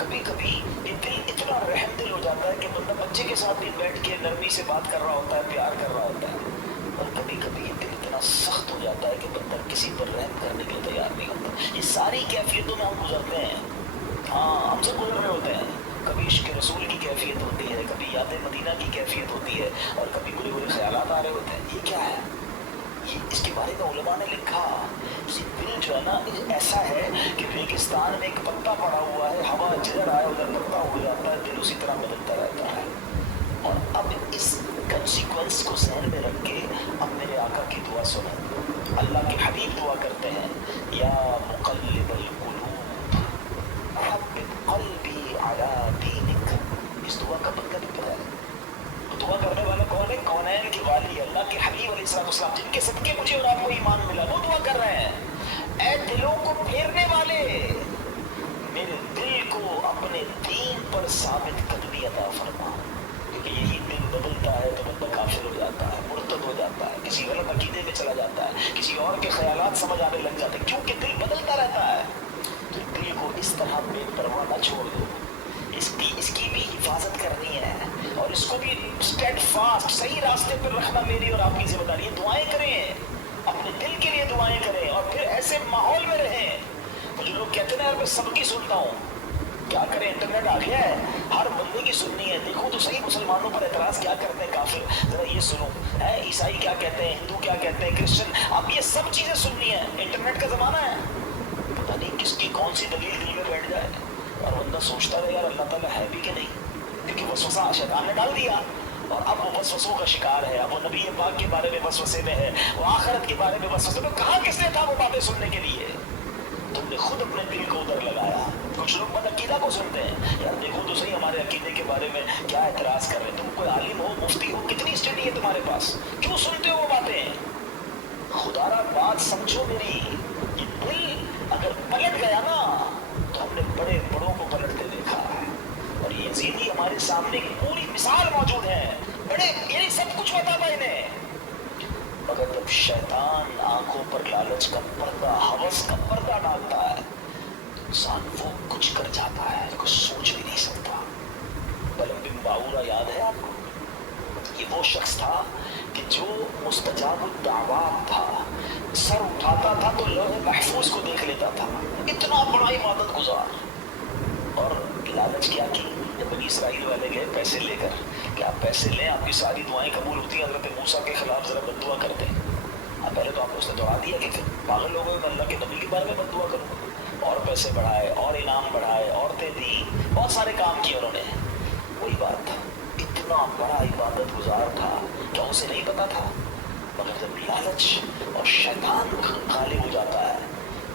कभी कभी ये दिल इतना रहम दिल हो जाता है कि बंदा बच्चे के साथ भी बैठ के नरमी से बात कर रहा होता है, प्यार कर रहा होता है। और कभी कभी ये दिल इतना सख्त हो जाता है कि बंदा किसी पर रहम करने के लिए तैयार नहीं होता। ये सारी कैफियतों में हम गुजरते हैं, हाँ हम सब गुजर रहे होते हैं। कभी इश्क रसूल की कैफियत होती है, कभी याद मदीना की कैफियत होती है, और कभी बुरे बुरे ख्यालात आ रहे होते हैं। ये क्या है? ये इसके बारे में उलमा ने लिखा, ये दिल जो है ना ऐसा है कि रेगिस्तान में एक पत्ता पड़ा हुआ है, हवा जिधर आए उधर पत्ता हो जाता है, दिल उसी तरह बदलता रहता है। और अब इस कंसिक्वेंस को ज़हन में रख के अब मेरे आका की दुआ सुनो। अल्लाह के हबीब दुआ करते हैं, या मुक़ल्लिबल क़ुलूब रब्बित क़ल्बी अला दीनिक। इस दुआ का मतलब क्या है? तो दुआ करने वाला कौन है? कौनैन की वाली अल्लाह के हबीब अलैहिस्सलाम, जिनके सदके मुझे और आपको ईमान मिला, वो दुआ कर रहे हैं। ऐ दिलों को फेरने वाले, मेरे दिल को अपने दीन पर साबित कदमी अता फरमा। क्योंकि यही दिल बदलता है तो बंदा काफिर हो जाता है, मुर्तद हो जाता है, किसी गलत अकीदे में चला जाता है, किसी और के ख्यालात समझ आने लग जाते हैं, क्योंकि दिल बदलता रहता है। तो दिल को इस तरह बेपरवाह न छोड़ दो, इसकी भी हिफाजत करनी है, और इसको भी स्टेडफास्ट सही रास्ते पर रखना मेरी और आपकी जिम्मेदारी है। दुआएं करें, अपने दिल के लिए दुआएं करें, और फिर ऐसे माहौल में रहें। मुझे लोग कहते हैं यार मैं सबकी सुनता हूँ, क्या करें, इंटरनेट आ गया है, हर बंदे की सुननी है। देखो तो सही मुसलमानों पर एतराज़ क्या करते हैं काफिर, जरा ये सुनो, है ईसाई क्या कहते हैं, हिंदू क्या कहते हैं, क्रिश्चियन, अब ये सब चीज़ें सुननी है। इंटरनेट का ज़माना है, पता नहीं किसकी कौन सी दलील दिल में बैठ जाए, और बंदा सोचता रहे यार अल्लाह ताला है भी कि नहीं, क्योंकि वसवसा शैतान ने डाल दिया, और अब वो वसवसों का शिकार है। अब वो नबी पाक के बारे में वसवसे में है, वो आखिरत के बारे में वसवसे में। कहाँ किसने था वो बातें सुनने के लिए? तुमने खुद अपने दिल को उधर लगाया। कुछ लोग बद अकीदा को सुनते हैं, यार देखो तो सही हमारे अकीदे के बारे में क्या एतराज़ कर रहे हैं। तुम कोई आलिम हो, मुफ्ती हो, कितनी स्टडी है तुम्हारे पास, क्यों सुनते हो वो बातें? खुदारा बात समझो मेरी, ये दिल अगर पलट गया ना तो हमने बड़े बड़ों को पलटते देखा है, और ये यजीदी हमारे सामने एक पूरी मिसाल मौजूद है। बड़े यही सब कुछ पता था इन्हें, मगर जब शैतान आंखों पर लालच का पर्दा, हवस का पर्दा डालता है, तो इंसान वो कुछ कर जाता है जो सोच भी नहीं सकता। बलम बिन बाऊरा याद है आपको? ये वो शख्स था कि जो मुस्तजाबुद दावात था, सर उठाता था तो लौहे महफूज को देख लेता था, इतना बड़ा इबादत गुजार। और लालच क्या की, जब बनी इसराइल वाले गए पैसे लेकर, कि आप पैसे लें आपकी सारी दुआएं कबूल होती हैं, हज़रत मूसा के खिलाफ जरा बद्दुआ करते हैं। अब पहले तो आपको उसने दौड़ा दिया कि पागल लोगों में अल्लाह के नबी के बारे में बद्दुआ करूँ, और पैसे बढ़ाए, और इनाम बढ़ाए, औरतें दी, बहुत सारे काम किए उन्होंने। वही बात था, इतना बड़ा इबादत गुजार था, क्या उसे नहीं पता था? मगर जब लालच और शैतान गालिब हो जाता है,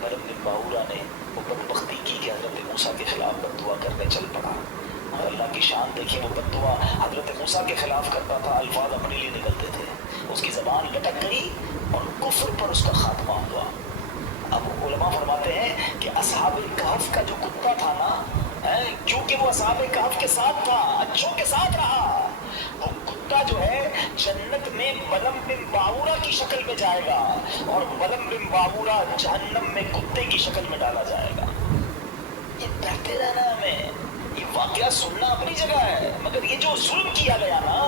बलम बिन बाऊरा ने वो बदबख्ती की कि हज़रत मूसा के खिलाफ बद्दुआ करने चल पड़ा। और अल्लाह की शान देखिए, वो बद्दुआ हज़रत मूसा के खिलाफ करता था, अल्फाज अपने लिए निकलते थे, उसकी ज़बान लटक गई और कुफ्र पर उसका खात्मा हुआ। अब उलमा फरमाते हैं कि असहाबे कहफ का जो कुत्ता था ना, क्योंकि वो असहाबे कहफ के साथ था, अच्छों के साथ रहा, वो कुत्ता जो है जन्नत में बलम बिन बाऊरा की शक्ल में जाएगा, और बलम बिन बाऊरा जहन्नम में कुत्ते की शक्ल में डाला जाएगा। ये डरते रहना हमें, ये वाकई واقعہ سننا اپنی جگہ ہے، مگر یہ جو ظلم کیا گیا نا،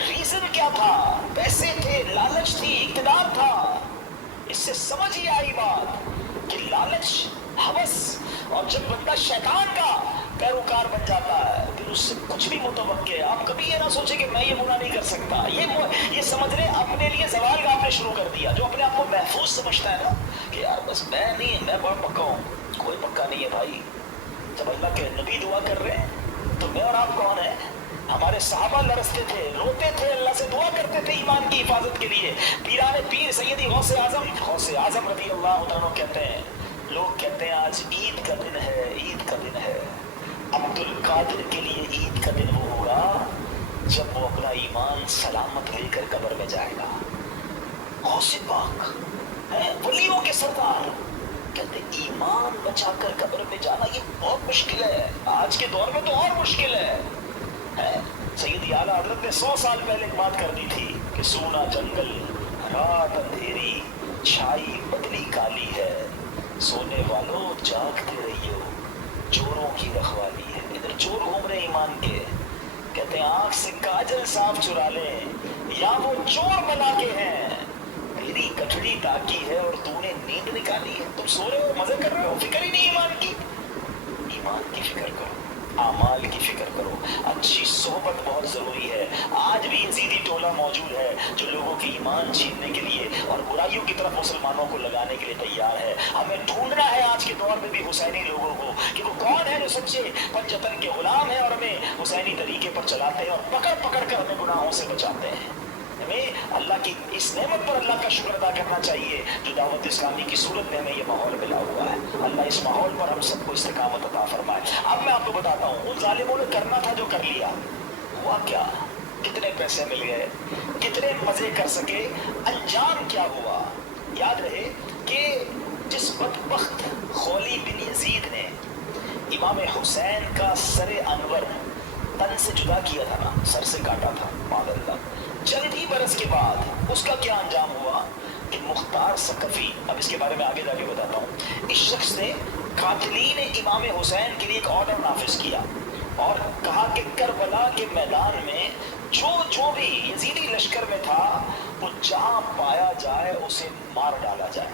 ریزن کیا تھا؟ پیسے تھے، لالچ تھی، اقتدار تھا۔ اس سے سمجھ ہی آئی بات کہ لالچ، ہوس، اور جب بندہ شیطان کا پیروکار بن جاتا ہے پھر اس سے کچھ بھی متوقع ہے۔ آپ کبھی یہ نہ سوچیں کہ میں یہ گناہ نہیں کر سکتا، یہ سمجھ رہے اپنے لیے زوال کا آپ نے شروع کر دیا۔ جو اپنے آپ کو محفوظ سمجھتا ہے نا کہ یار بس میں نہیں، میں بہت پکا ہوں، کوئی پکا نہیں ہے بھائی۔ جب اللہ کے نبی دعا کر رہے ہیں تو میں اور آپ کون ہیں؟ ہمارے صحابہ لرزتے تھے، روتے تھے، اللہ سے دعا کرتے تھے ایمان کی حفاظت کے لیے۔ پیران پیر سیدی غوث اعظم رضی اللہ عنہ کہتے ہیں، لوگ کہتے ہیں آج عید کا دن ہے، عید کا دن ہے۔ عبد القادر کے لیے عید کا دن وہ ہوگا جب وہ اپنا ایمان سلامت لے کر قبر میں جائے گا۔ غوث پاک ولیوں کے سردار کہتے ایمان بچا کر قبر میں جانا یہ بہت مشکل ہے، آج کے دور میں تو اور مشکل ہے۔ سید اعلیٰ حضرت نے 100 سال پہلے ایک بات کر دی تھی کہ سونا جنگل، رات اندھیری، چھائی بدلی کالی ہے، سونے والوں جاگتے رہیو، چوروں کی رکھوالی ہے۔ ادھر چور گھوم رہے ایمان کے، کہتے ہیں آنکھ سے کاجل صاف چرا لیں یا وہ چور بنا کے ہیں، تیری کٹڑی ڈاکی ہے اور تو نے نیند نکالی ہے۔ تم سو رہے ہو، مزے کر رہے ہو، فکر ہی نہیں ایمان کی۔ ایمان کی فکر کرو، اعمال کی فکر کرو۔ اچھی صحبت بہت ضروری ہے۔ آج بھی یزیدی ٹولہ موجود ہے جو لوگوں کی ایمان چھیننے کے لیے اور برائیوں کی طرف مسلمانوں کو لگانے کے لیے تیار ہے۔ ہمیں ڈھونڈنا ہے آج کے دور میں بھی حسینی لوگوں کو کہ وہ کون ہے جو سچے پنجتن کے غلام ہیں اور ہمیں حسینی طریقے پر چلاتے ہیں اور پکڑ پکڑ کر ہمیں گناہوں سے بچاتے ہیں۔ ہمیں اللہ کی اس نعمت پر اللہ کا شکر ادا کرنا چاہیے جو دعوت اسلامی کی صورت میں ہمیں یہ ماحول ملا ہوا ہے۔ اللہ اس ماحول پر ہم سب کو استقامت عطا فرمائے۔ اب میں آپ کو بتاتا ہوں ان ظالموں نے کرنا تھا جو کر لیا، ہوا کیا؟ کتنے پیسے مل گئے، کتنے مزے کر سکے، انجام کیا ہوا؟ یاد رہے کہ جس بدبخت خولی بن یزید نے امام حسین کا سر انور تن سے جدا کیا تھا نا، سر سے کاٹا تھا، معاذ اللہ، چند ہی برس کے بعد اس کا کیا انجام ہوا کہ مختار ثقفی، اب اس کے بارے میں آگے جا کے بتاتا ہوں، اس شخص نے قاتلین امام حسین کے لیے ایک آرڈر نافذ کیا اور کہا کہ کربلا کے میدان میں جو بھی یزیدی لشکر میں تھا وہ جہاں پایا جائے اسے مار ڈالا جائے۔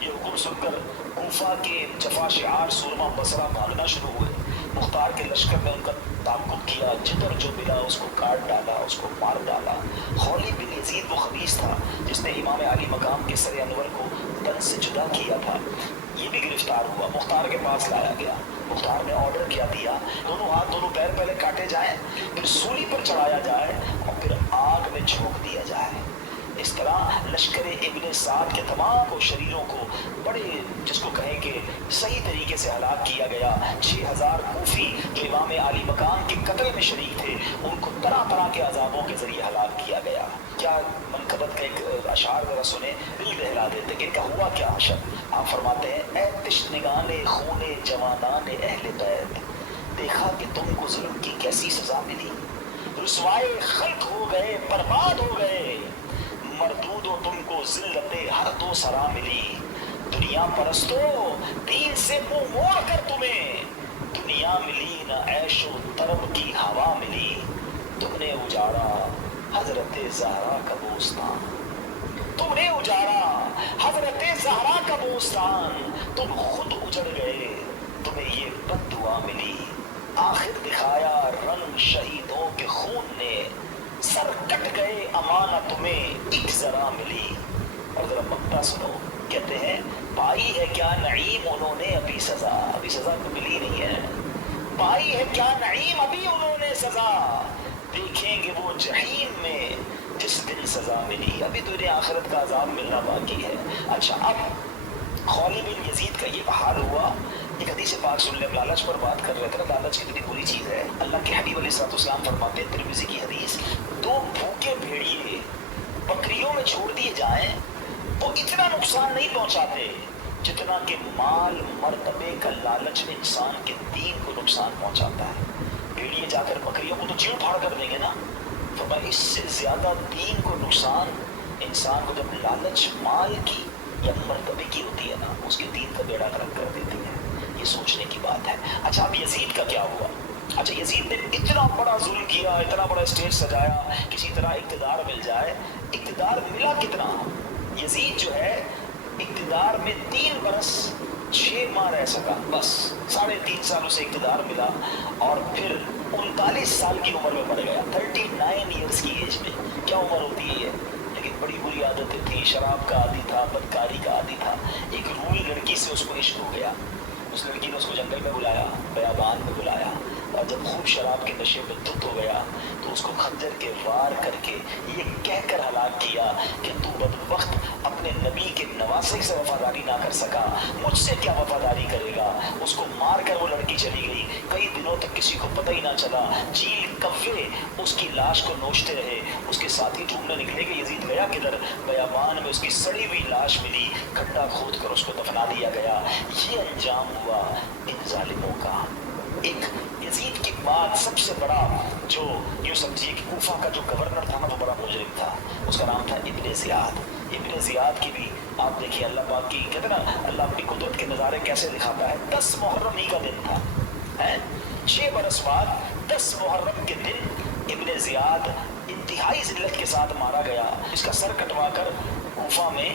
یہ حکم سن کر کوفہ کے جفا شعار سورما بصرہ بھاگنا شروع ہوئے۔ مختار کے لشکر نے ان کا تعاقب کیا، جدھر جو ملا اس کو کاٹ ڈالا، اس کو مار ڈالا۔ خولی بن یزید وہ خبیث تھا جس نے امام علی مقام کے سر انور کو تن سے جدا کیا تھا، یہ بھی گرفتار ہوا، مختار کے پاس لایا گیا۔ مختار نے آرڈر کیا دیا دونوں ہاتھ دونوں پیر پہلے کاٹے جائیں، پھر سولی پر چڑھایا جائے اور پھر آگ میں جھونک دیا جائے۔ اس طرح لشکر ابن سعد کے تمام شریروں کو بڑے جس کو کہیں کہ صحیح طریقے سے ہلاک کیا گیا۔ 6000 کوفی جو امام علی مقام کے قتل میں شریک تھے ان کو طرح طرح کے عذابوں کے ذریعے ہلاک کیا گیا۔ کیا منقبت کا ایک اشعار ذرا سنیں، دل دہلا دیتے کہ ان کا ہوا کیا حشر۔ آپ فرماتے ہیں اے تشنگان خون جوانان اہل بیت، دیکھا کہ تم کو ظلم کی کیسی سزا ملی، رسوائے خلق ہو گئے، برباد ہو گئے، مردود و تم کو ذلت ہر دو سرا ملی، دنیا پرستو دین سے منہ موڑ کر تمہیں دنیا ملی نہ عیش و طرب کی ہوا ملی، تم نے اجاڑا حضرت زہرا کا بوستان، تم نے اجاڑا حضرت زہرا کا بوستان، تم خود اجڑ گئے تمہیں یہ بد دعا ملی، آخر دکھایا رنگ شہیدوں کے خون نے، سر کٹ گئے امانہ تمہیں ایک ذرا ملی۔ اور ذرا مقطع سنو، کہتے ہیں پائی ہے کیا نعیم انہوں نے ابھی سزا، ابھی سزا تو ملی نہیں ہے، پائی ہے کیا نعیم ابھی انہوں نے سزا، دیکھیں گے وہ جہنم میں جس دن سزا ملی، ابھی تو انہیں آخرت کا عذاب ملنا باقی ہے۔ اچھا اب خولی بن یزید کا یہ حال ہوا، ایک حدیث پاک سن لیں، لالچ پر بات کر رہے تھے نا، لالچ کتنی بری چیز ہے۔ اللہ کے حبیب علیہ السلام فرماتے ہیں ترمذی کی حدیث، 2 بھوکے بھیڑیے بکریوں میں چھوڑ دیے جائیں وہ اتنا نقصان نہیں پہنچاتے جتنا کہ مال مرتبے کا لالچ انسان کے دین کو نقصان پہنچاتا ہے۔ بھیڑیے جا کر بکریوں کو تو چیڑ پھاڑ کر دیں گے نا، تو بھائی اس سے زیادہ دین کو نقصان انسان کو جب لالچ مال کی یا مرتبے کی ہوتی ہے نا، اس کے دین کا بیڑا غرق کر دیتی ہے۔ یہ سوچنے کی بات ہے۔ اچھا اب یزید کا کیا ہوا؟ اچھا یزید نے اتنا بڑا ظلم کیا، اتنا بڑا اسٹیج سجایا، کسی طرح اقتدار مل جائے، اقتدار ملا کتنا؟ یزید جو ہے اقتدار میں 3 برس 6 ماہ رہ سکا، بس 3.5 سال اسے اقتدار ملا، اور پھر 39 سال کی عمر میں مر گیا، 39 ایئرس کی ایج میں۔ کیا عمر ہوتی ہے یہ؟ لیکن بڑی بری عادتیں تھی، شراب کا عادی تھا، بدکاری کا عادی تھا۔ ایک رومی لڑکی سے اس کو عشق ہو گیا، اس لڑکی نے اس کو جنگل میں بلایا، بیابان میں بلایا، اور جب خوب شراب کے نشے میں دھت ہو گیا تو اس کو خنجر کے وار کر کے یہ کہہ کر ہلاک کیا کہ تو بدبخت اپنے نبی کے نواسے سے وفاداری نہ کر سکا، مجھ سے کیا وفاداری کرے گا۔ اس کو مار کر وہ لڑکی چلی گئی، کئی دنوں تک کسی کو پتہ ہی نہ چلا، چیل کوے اس کی لاش کو نوچتے رہے۔ اس کے ساتھی ڈھونڈنے نکلے کہ یزید گیا کدھر، بیابان میں اس کی سڑی ہوئی لاش ملی، کھڈا کھود کر اس کو دفنا دیا گیا۔ یہ انجام ہوا ان ظالموں کا۔ ایک یزید کے بعد سب سے بڑا جو یوں سمجھیے کہ کوفہ کا جو گورنر تھا نا، وہ بڑا مجرم تھا، اس کا نام تھا ابن زیاد۔ ابن زیاد کی بھی آپ دیکھیے، اللہ پاک کی کہتے ہیں نا، اللہ اپنی قدرت کے نظارے کیسے دکھاتا ہے۔ 10 محرم ہی کا دن تھا، 6 برس بعد 10 محرم کے دن ابن زیاد انتہائی ذلت کے ساتھ مارا گیا۔ اس کا سر کٹوا کر کوفہ میں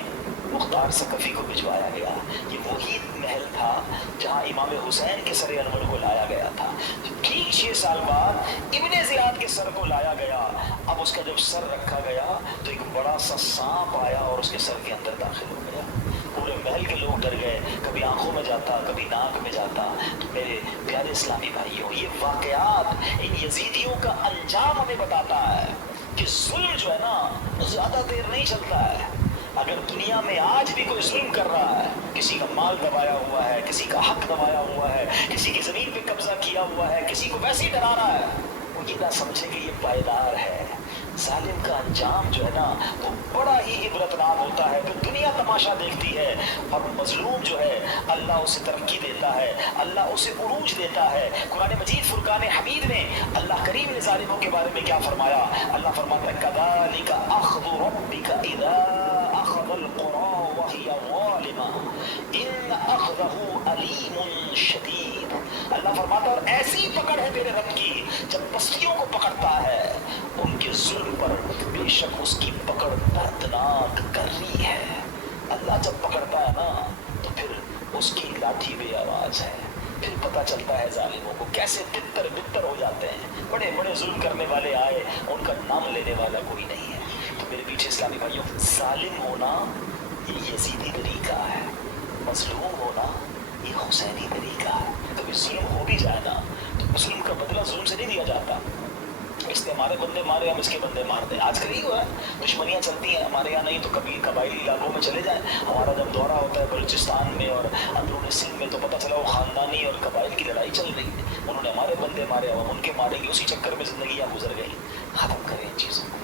مختار ثقفی کو بھجوایا گیا۔ یہ وہی محل تھا جہاں امام حسین کے سر انور کو لایا گیا تھا۔ ٹھیک 6 سال بعد ابن زیاد کے سر کو لایا گیا۔ اب اس کا جب سر رکھا گیا تو ایک بڑا سا سانپ آیا اور اس کے سر کے اندر داخل ہو گیا۔ پورے محل کے لوگ ڈر گئے، کبھی آنکھوں میں جاتا، کبھی ناک میں جاتا۔ تو میرے پیارے اسلامی بھائیوں، یہ واقعات ان یزیدیوں کا انجام ہمیں بتاتا ہے کہ ظلم جو ہے نا زیادہ دیر نہیں چلتا ہے۔ اگر دنیا میں آج بھی کوئی ظلم کر رہا ہے، کسی کا مال دبایا ہوا ہے، کسی کا حق دبایا ہوا ہے، کسی کی زمین پہ قبضہ کیا ہوا ہے، کسی کو ویسے ہی ڈرا رہا ہے، وہ یہ نہ سمجھے کہ یہ پائیدار ہے۔ ظالم کا انجام جو ہے نا وہ بڑا ہی عبرتناک ہوتا ہے۔ پھر دنیا تماشا دیکھتی ہے، اور مظلوم جو ہے اللہ اسے ترقی دیتا ہے، اللہ اسے عروج دیتا ہے۔ قرآن مجید فرقان حمید میں اللہ کریم نے ظالموں کے بارے میں کیا فرمایا؟ اللہ فرماتا ہے کذالک اخذ ربک اذا اخذ القرى وهي ظالمة ان اخذه علیم شدید۔ اللہ فرماتا ہے اور ایسی پکڑ ہے میرے رب کی جب بستیوں کو پکڑتا ہے ان کے ظلم پر، بے شک اس کی پکڑ دردناک کر رہی ہے۔ اللہ جب پکڑتا ہے نا تو پھر اس کی لاٹھی بے آواز ہے۔ پھر پتہ چلتا ہے ظالموں کو کیسے تتر بتر ہو جاتے ہیں۔ بڑے بڑے ظلم کرنے والے آئے، ان کا نام لینے والا کوئی نہیں ہے۔ تو میرے پیچھے اسلامی بھائیوں، ظالم ہونا یہ یزیدی طریقہ ہے، مظلوم ہونا یہ حسینی طریقہ ہے۔ کبھی ظلم ہو بھی جائے نا تو ظلم کا بدلہ ظلم سے نہیں دیا جاتا۔ اس نے ہمارے بندے مارے، ہم اس کے بندے مار دیں۔ آج کل ہی ہوا ہے، دشمنیاں چلتی ہیں ہمارے یہاں، نہیں تو کبھی قبائلی علاقوں میں چلے جائیں۔ ہمارا جب دورہ ہوتا ہے بلوچستان میں اور اندرون سندھ میں تو پتہ چلا وہ خاندانی اور قبائل کی لڑائی چل رہی ہے، انہوں نے ہمارے بندے مارے، اب ہم ان کے ماریں گے، اسی چکر میں زندگیاں گزر گئی۔ ختم کریں ان چیزوں کو۔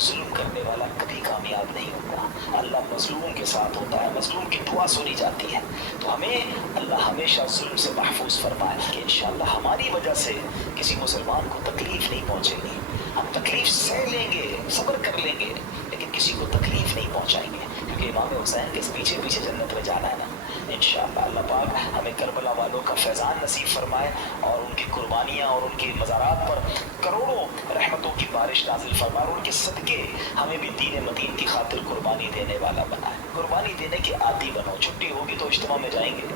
ظلم کرنے والا کبھی کامیاب نہیں ہوتا، اللہ مظلوم کے ساتھ ہوتا ہے، مظلوم کی دعا سنی جاتی ہے۔ تو ہمیں اللہ ہمیشہ ظلم سے محفوظ فرمائے کہ انشاءاللہ ہماری وجہ سے کسی مسلمان کو تکلیف نہیں پہنچے گی۔ ہم تکلیف سہ لیں گے، صبر کر لیں گے، لیکن کسی کو تکلیف نہیں پہنچائیں گے، کیونکہ امام حسین کے پیچھے پیچھے جنت میں جانا ہے نا۔ انشاءاللہ اللہ پاک ہمیں کربلا والوں کا فیضان نصیب فرمائے، اور ان کی قربانیاں اور ان کی مزارات پر کروڑوں رحمتوں کی بارش نازل فرمائے، اور ان کے صدقے ہمیں بھی دین مدین کی خاطر قربانی دینے والا بنائے۔ قربانی دینے کے عادی بنو۔ چھٹی ہوگی تو اجتماع میں جائیں گے،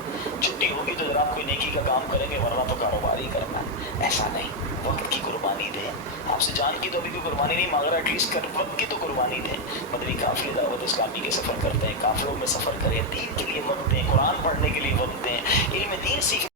چھٹی ہوگی تو ذرا کوئی نیکی کا کام کریں گے، ورنہ تو کاروبار ہی کرنا ہے۔ ایسا نہیں، وقت کی قربانی دیں۔ آپ سے جان کی تو ابھی کوئی قربانی نہیں مانگ رہا، ایٹ لیسٹ وقت کی تو قربانی دیں۔ مدنی قافلے دعوت اسلامی کے سفر کرتے ہیں، قافلوں میں سفر کریں، دین کے لیے وقت دیں، قرآن پڑھنے کے لیے وقت دیں، علم دین سیکھنے